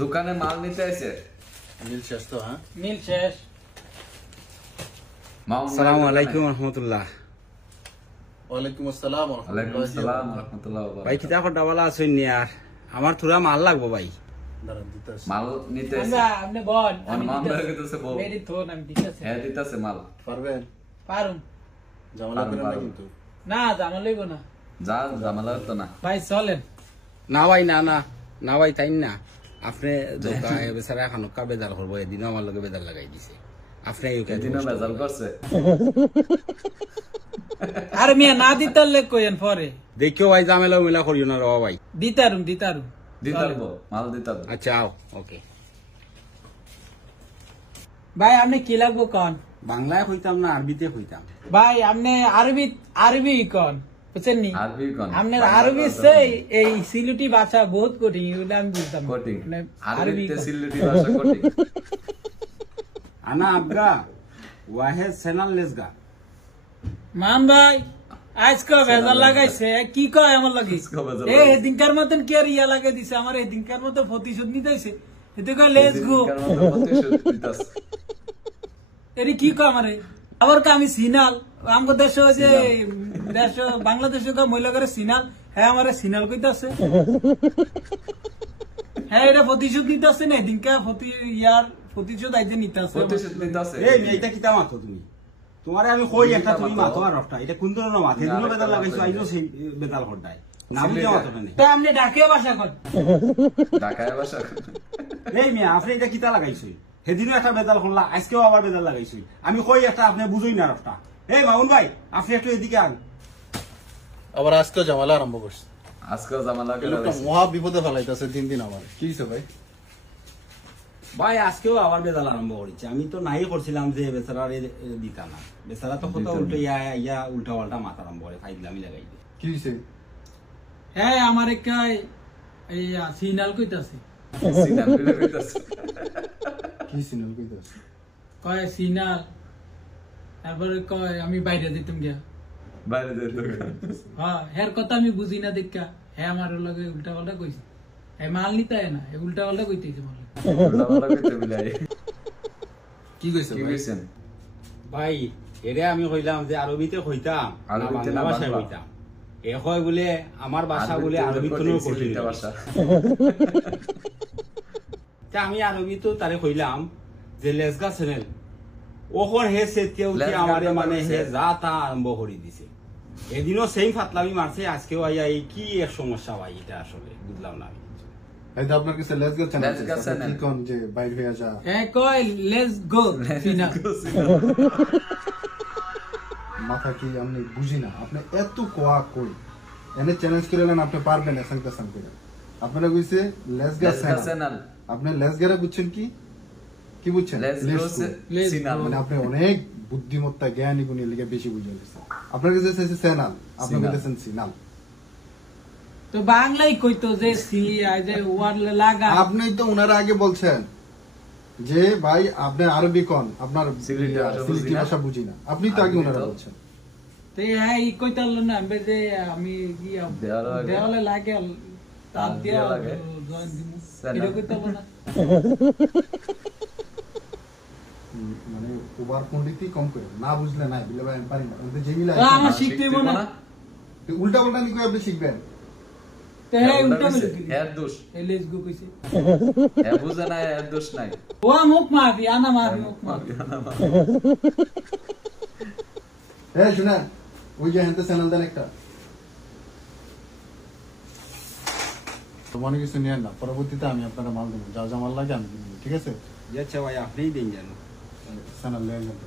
দোকানে মাল নিতে এসে মিল শেষ তো? হ্যাঁ, মিল শেষ। আসসালামু আলাইকুম রহমতুল্লাহ। ওয়ালাইকুম আসসালাম ওয়ালাইকুম আসসালাম রাহমাতুল্লাহ ওয়া ভাই কিতা করতে বলা আছেন নি? আর আমার থোড়া মাল লাগবো ভাই। দাঁড়ান দিতেছি। মাল নিতে এসে আপনি বল, আমি মাল দিতেছি। দিতেছে বল। মেরি থোন আমি দিতেছি। হ্যাঁ দিতেছে মাল। পারবেন? পারুম জামালা করেন না কিন্তু। না, জানা লইব না যা জামালা তো না। ভাই, চলেন। না ভাই, না না না ভাই, তাই না। আপনি বেচারা এখন বেদাল করবো, এদিনও আমার লগে বেদাল লাগাই দিছে। আপনি এদিনও বেজাল করছে। আর মিয়া না দিতালে কইেন পরে। দেখিও ভাই জামেলা মেলা করিও না রে ভাই। দিতারুম দিতারবো মাল দিতারবো। আচ্ছা আও, ওকে। ভাই আপনি কি লাগবো কন? বাংলায় কইতাম না আরবিতে কইতাম? ভাই আপনি আরবি কন, বুঝছেন নি? আরবি কোন? আপনার আরবি সে এই সিলেটি ভাষা বহুত কঠিন, এগুলো আমি বুঝতাম। কঠিন। মানে আরবিতে সিলেটি ভাষা কঠিন। আনা আবগা ওয়াহেদ সেনাল লেসগা। মান ভাই আজকে ভেজাল লাগাইছে, কি কয় আমার লাগি? এ হেদিনকার মতন কি আর ইয়া লাগাই দিছে আমার, হেদিনকার মতো প্রতিশোধ নিতেছে। এতে কয় লেটস গো, এরি কি কয় আমারে? আবার কা আমি সিনাল, আমগো দেশ যে দেশ বাংলাদেশে কা মহিলা করে সিনাল, হ্যাঁ আমারে সিনাল কইতাছে। হ্যাঁ এটা প্রতিশোধ নিতেছে না, হেদিনকা প্রতিশোধ আইতে নিতেছে। প্রতিশোধ নিতেছে। এই মেয়েটা কিতা মাতো তুমি? তোমারে আমি কই একটা তুমি মাতো আর একটা, এটা কোন ধরনের মাথা? এদিনও বেদাল লাগাইছো, আইজো সেই বেদাল করডাই না বুঝতে মাতো না। তো আপনি ডাকে ভাষা কন। ঢাকায় ভাষা। এই মিয়া আপনি এটা কিতা লাগাইছে? সেদিনও একটা বেদাল শুনলা, আজকেও আবার বেদাল লাগাইছে। আমি কই একটা, আপনি বুঝই না একটা। এই মামুন ভাই, আপনি একটু এদিকে আন। আবার আজকে জামালা আরম্ভ করছে। আজকেও জামালা করে লোকটা মহা বিপদে ফেলাইতেছে দিন আমার। কি হইছে ভাই? ভাই আজকেও আবার বেদাল আরম্ভ করেছে। আমি তো নাই করছিলাম যে বেচারা দিতা না, বেচারা তো কত উল্টো ইয়া উল্টা পাল্টা মাথা আরম্ভ করে, ফাইদলামি লাগাই দিয়ে। কি হইছে? হ্যাঁ আমার একাই এই সিনাল কইতাছে। সিনাল কইতাছে। কি সিনাল কইতাছে? কয় সিনাল, তারপরে কয় আমি বাইরে দিতাম গিয়া। বাইরে যাইতো। হ্যাঁ হের কথা আমি বুঝি না দেখা, হ্যাঁ আমার লগে উল্টা পাল্টা কইছে। এই মাল নিতে হয় না, এই উল্টা পাল্টা কইতেছে মাল। জামালা কইতে বিলাই। কি কইছে কি ভাই? কইছেন? ভাই এরে আমি কইলাম যে আরবিতে কইতাম, আরবিতে বাংলা না ভাষায় বাংলা। কইতাম। এ কয় বলে আমার ভাষা বলে আরবিতে কঠিন ভাষা। আমি আরবি তো তারে কইলাম যে লেসগা চ্যানেল ওখন হে সেতে উঠি লেসগা আমারে তো মানে হে মারছে। যা তা আরম্ভ করে দিছে। এদিনও সেম ফাতলামি মারছে, আজকেও আইয়া এই কি এক সমস্যা ভাই, এটা আসলে বুঝলাম না আমি। এই তো আপনার কাছে লেসগা চ্যানেল লেসগা আছে, চ্যানেল। কি কোন যে বাইরে হয়ে যা। হ্যাঁ কয় লেটস গো সিনাল। মাথা কি আপনি বুঝি না, আপনি এত কোয়া কই এনে চ্যালেঞ্জ করেলেন, আপনি পারবেন এসাং তেসাং করে। আপনারা কইছে লেসগা চ্যানেল, আপনি লেসগারে বুঝছেন কি কি বুঝছেন? সিনাল মানে আপনি অনেক বুদ্ধিমত্তা জ্ঞানী গুণী লিগে বেশি বুঝে গেছেন। আপনার কাছে চাইছে চ্যানেল, আপনি বলতেছেন সিনাল। তো বাংলাই কইতো যে সি যে ওয়ার লাগা। আপনি তো উনারা আগে বলছেন যে ভাই আপনি আরবি কোন, আপনার সিলেটি ভাষা বুঝি না। আপনি তো আগে উনারা বলছেন। তো হ্যাঁ ই কইতাল না আমি যে আমি দেওয়ালে লাগে তার দিয়া জয়েন দিমু, এটা কইতাল না। মানে ওভার পণ্ডিতই কম করে না বুঝলে নাই বলে ভাই আমি পারি না। কিন্তু যে মিলা আমার শিখতে হইব না, উল্টা পাল্টা নি কই আপনি শিখবেন? তো হ্যাঁ উল্টা বলে এর দোষ। এই লেটস গো কইছে। হ্যাঁ বুঝা নাই, এর দোষ নাই। ও মুখ মারবি, আনা মারবি, মুখ মারবি। এই শুনেন, ওই যে হেনতে চ্যানেল দেন একটা। মনে কিছু নিয়েন না, পরবর্তীতে আমি আপনারা মাল দেবো, যা যা মাল লাগে আমি দিব, ঠিক আছে? আচ্ছা ভাই আপনিই দিন জানো চ্যানেল লেগে যাবে।